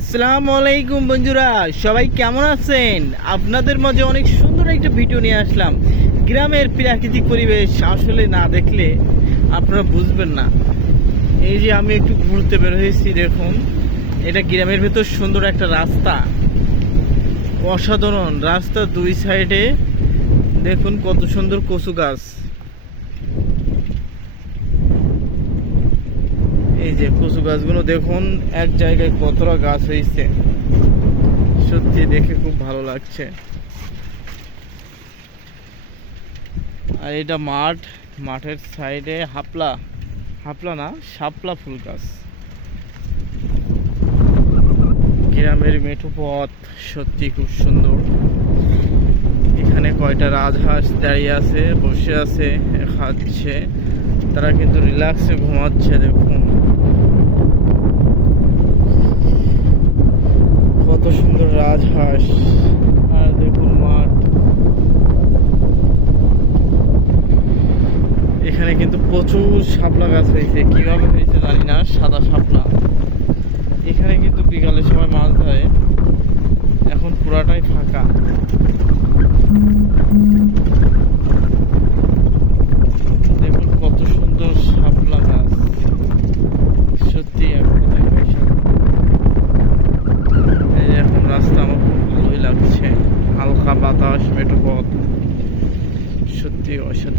আসসালামু আলাইকুম বন্ধুরা, সবাই কেমন আছেন? আপনাদের মাঝে অনেক সুন্দর একটা ভিডিও নিয়ে আসলাম। গ্রামের প্রাকৃতিক পরিবেশ আসলে না দেখলে আপনারা বুঝবেন না। এই যে আমি একটু ঘুরতে বের হয়েছি, দেখুন এটা গ্রামের ভেতর সুন্দর একটা রাস্তা, অসাধারণ রাস্তা। দুই সাইডে দেখুন কত সুন্দর কচু গাছ। এই যে কচু গাছগুলো দেখুন, এক জায়গায় কতটা গাছ হয়েছে, সত্যি দেখে খুব ভালো লাগছে। আর এটা মাঠ, মাঠের সাইডে শাপলা ফুল গাছ। গ্রামের মেঠো পথ সত্যি খুব সুন্দর। এখানে কয়টা রাজহাঁস দাঁড়িয়ে আছে, বসে আছে, খাচ্ছে। তারা কিন্তু রিল্যাক্সে ঘুমাচ্ছে। দেখুন কত সুন্দর রাজহাঁস। আর দেখুন মাঠ, এখানে কিন্তু প্রচুর শাপলা গাছ হয়েছে। কিভাবে হয়েছে জানি না, সাদা শাপলা। এখানে কিন্তু বিকালের সময় মাছ ধরে, এখন পুরাটাই ফাঁকা। দেখুন কত সুন্দর শাপলা গাছ, সত্যি এখন রাস্তা আমার খুব ভালোই লাগছে। হালকা বাতাস, মেঠো পথ, সত্যি অসাধারণ।